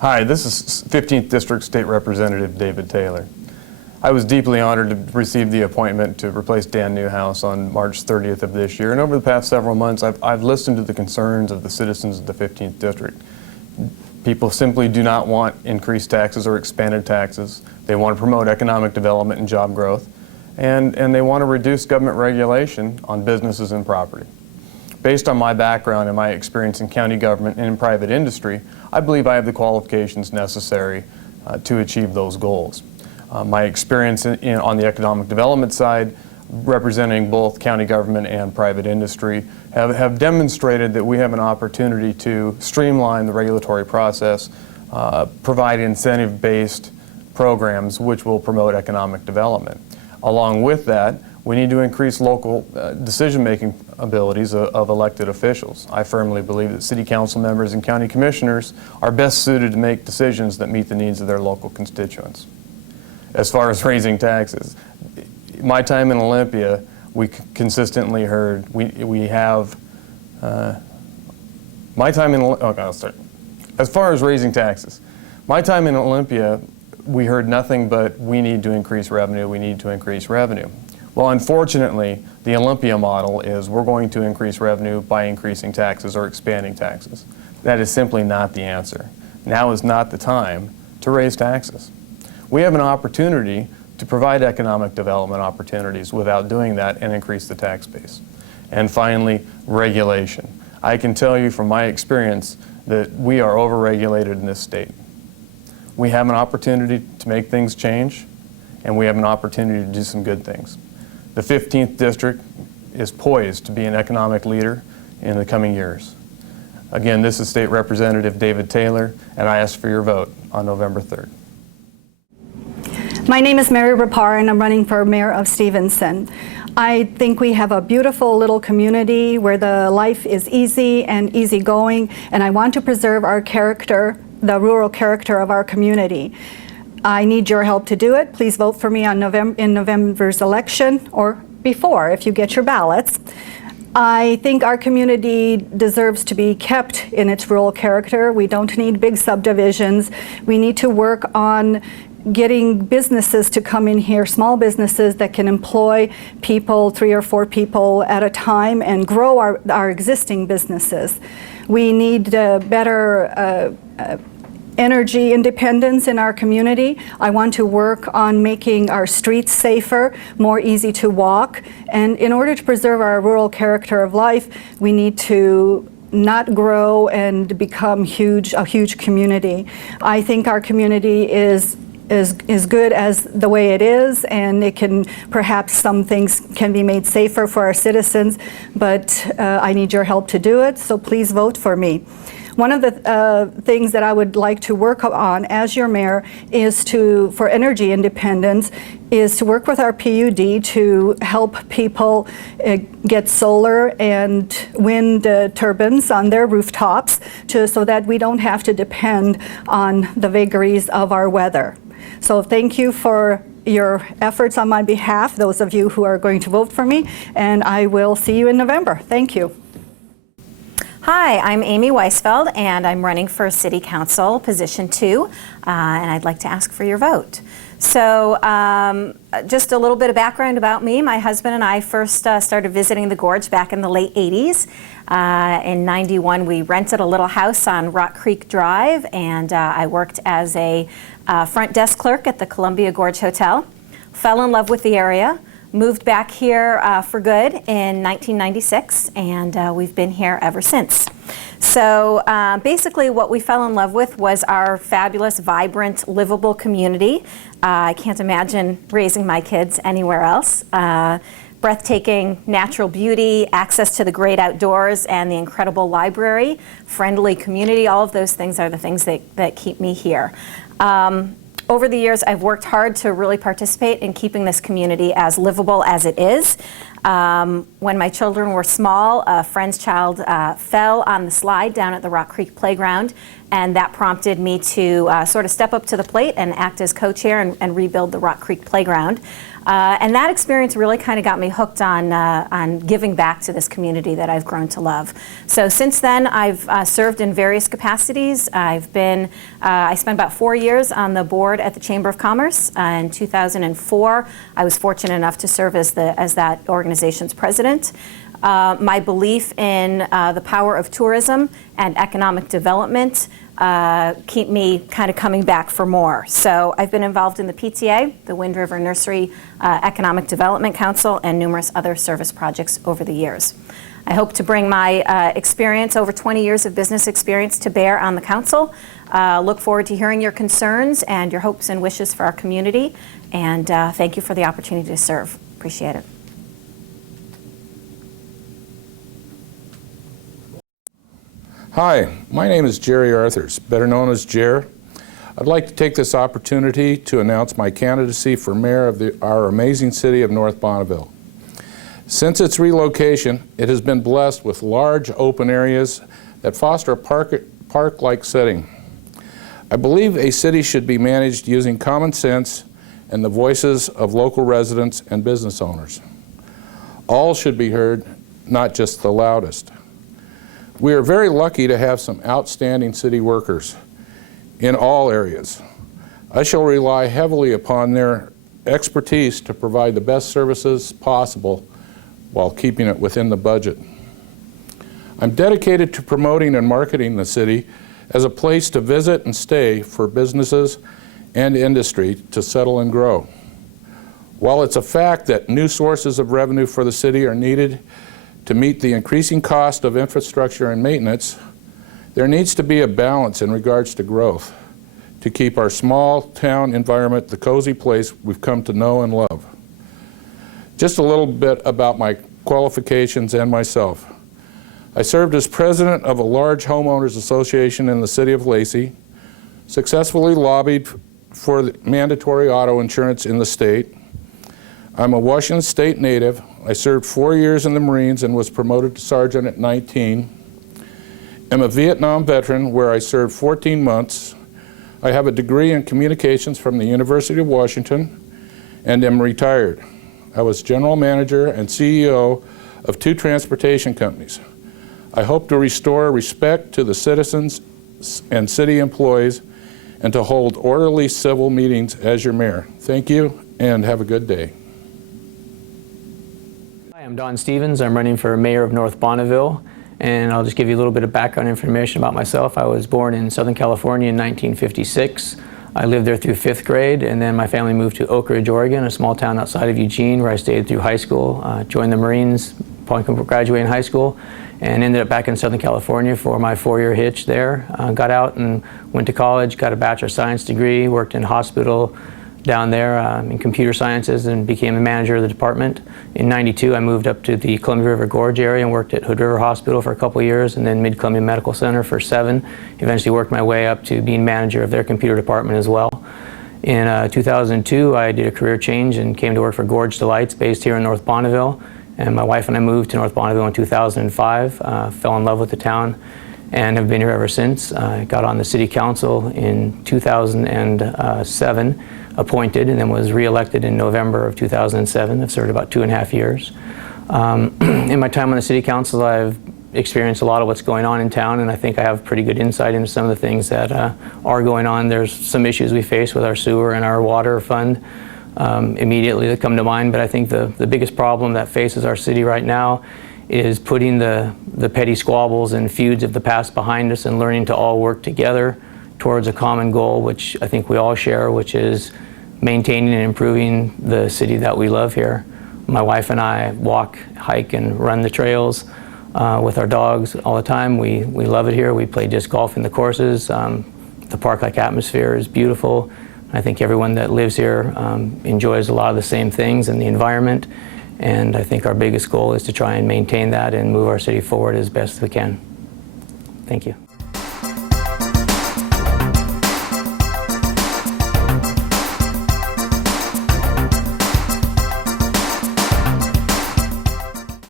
Hi, this is 15th District State Representative David Taylor. I was deeply honored to receive the appointment to replace Dan Newhouse on March 30th of this year, and over the past several months I've listened to the concerns of the citizens of the 15th District. People simply do not want increased taxes or expanded taxes. They want to promote economic development and job growth, and they want to reduce government regulation on businesses and property. Based on my background and my experience in county government and in private industry, I believe I have the qualifications necessary to achieve those goals. My experience on the economic development side, representing both county government and private industry, have demonstrated that we have an opportunity to streamline the regulatory process, provide incentive-based programs which will promote economic development. Along with that, we need to increase local decision-making abilities of elected officials. I firmly believe that city council members and county commissioners are best suited to make decisions that meet the needs of their local constituents. As far as raising taxes, my time in Olympia, we consistently heard, As far as raising taxes, my time in Olympia, we heard nothing but we need to increase revenue, we need to increase revenue. Well, unfortunately, the Olympia model is we're going to increase revenue by increasing taxes or expanding taxes. That is simply not the answer. Now is not the time to raise taxes. We have an opportunity to provide economic development opportunities without doing that and increase the tax base. And finally, regulation. I can tell you from my experience that we are overregulated in this state. We have an opportunity to make things change, and we have an opportunity to do some good things. The 15th District is poised to be an economic leader in the coming years. Again, this is State Representative David Taylor, and I ask for your vote on November 3rd. My name is Mary Rapar, and I'm running for Mayor of Stevenson. I think we have a beautiful little community where the life is easy and easygoing, and I want to preserve our character, the rural character of our community. I need your help to do it. Please vote for me on in November's election, or before if you get your ballots. I think our community deserves to be kept in its rural character. We don't need big subdivisions. We need to work on getting businesses to come in here, small businesses that can employ people, 3 or 4 people at a time, and grow our existing businesses. We need better energy independence in our community. I want to work on making our streets safer, more easy to walk. And in order to preserve our rural character of life, we need to not grow and become a huge community. I think our community is good as the way it is, and it can, perhaps some things can be made safer for our citizens, but I need your help to do it, so please vote for me. One of the things that I would like to work on as your mayor is for energy independence, is to work with our PUD to help people get solar and wind turbines on their rooftops so that we don't have to depend on the vagaries of our weather. So thank you for your efforts on my behalf, those of you who are going to vote for me, and I will see you in November. Thank you. Hi, I'm Amy Weisfeld, and I'm running for City Council, Position 2, and I'd like to ask for your vote. So just a little bit of background about me. My husband and I first started visiting the Gorge back in the late 80s. In 91, we rented a little house on Rock Creek Drive, and I worked as a front desk clerk at the Columbia Gorge Hotel. Fell in love with the area. Moved back here for good in 1996, and we've been here ever since. So basically what we fell in love with was our fabulous, vibrant, livable community. I can't imagine raising my kids anywhere else. Breathtaking natural beauty, access to the great outdoors, and the incredible library, friendly community, all of those things are the things that keep me here. Over the years, I've worked hard to really participate in keeping this community as livable as it is. When my children were small, a friend's child fell on the slide down at the Rock Creek Playground, and that prompted me to sort of step up to the plate and act as co-chair and rebuild the Rock Creek Playground. And that experience really kind of got me hooked on giving back to this community that I've grown to love. So since then, I've served in various capacities. I spent about 4 years on the board at the Chamber of Commerce. In 2004, I was fortunate enough to serve as that organization's president. My belief in the power of tourism and economic development keep me kind of coming back for more. So I've been involved in the PTA, the Wind River Nursery Economic Development Council, and numerous other service projects over the years. I hope to bring my experience, over 20 years of business experience, to bear on the council. Look forward to hearing your concerns and your hopes and wishes for our community. And thank you for the opportunity to serve. Appreciate it. Hi, my name is Jerry Arthurs, better known as Jer. I'd like to take this opportunity to announce my candidacy for mayor of our amazing city of North Bonneville. Since its relocation, it has been blessed with large open areas that foster a park-like setting. I believe a city should be managed using common sense and the voices of local residents and business owners. All should be heard, not just the loudest. We are very lucky to have some outstanding city workers in all areas. I shall rely heavily upon their expertise to provide the best services possible while keeping it within the budget. I'm dedicated to promoting and marketing the city as a place to visit and stay for businesses and industry to settle and grow. While it's a fact that new sources of revenue for the city are needed to meet the increasing cost of infrastructure and maintenance, there needs to be a balance in regards to growth to keep our small town environment the cozy place we've come to know and love. Just a little bit about my qualifications and myself. I served as president of a large homeowners association in the city of Lacey, successfully lobbied for the mandatory auto insurance in the state. I'm a Washington State native. I served 4 years in the Marines and was promoted to sergeant at 19. I'm a Vietnam veteran where I served 14 months. I have a degree in communications from the University of Washington and am retired. I was general manager and CEO of 2 transportation companies. I hope to restore respect to the citizens and city employees and to hold orderly civil meetings as your mayor. Thank you and have a good day. Hi, I'm Don Stevens. I'm running for mayor of North Bonneville, and I'll just give you a little bit of background information about myself. I was born in Southern California in 1956. I lived there through 5th grade, and then my family moved to Oak Ridge, Oregon, a small town outside of Eugene, where I stayed through high school, joined the Marines upon graduating high school, and ended up back in Southern California for my 4-year hitch there. Got out and went to college, got a Bachelor of Science degree, worked in a hospital down there in computer sciences, and became the manager of the department. In '92, I moved up to the Columbia River Gorge area and worked at Hood River Hospital for a couple of years, and then Mid-Columbia Medical Center for 7. Eventually worked my way up to being manager of their computer department as well. In 2002, I did a career change and came to work for Gorge Delights, based here in North Bonneville. And my wife and I moved to North Bonneville in 2005, fell in love with the town, and have been here ever since. I got on the city council in 2007, appointed, and then was re-elected in November of 2007. I've served about 2.5 years. In my time on the city council, I've experienced a lot of what's going on in town, and I think I have pretty good insight into some of the things that are going on. There's some issues we face with our sewer and our water fund immediately that come to mind, but I think the biggest problem that faces our city right now is putting the petty squabbles and feuds of the past behind us and learning to all work together towards a common goal, which I think we all share, which is maintaining and improving the city that we love here. My wife and I walk, hike, and run the trails with our dogs all the time. We love it here. We play disc golf in the courses. The park-like atmosphere is beautiful. I think everyone that lives here enjoys a lot of the same things in the environment, and I think our biggest goal is to try and maintain that and move our city forward as best we can. Thank you.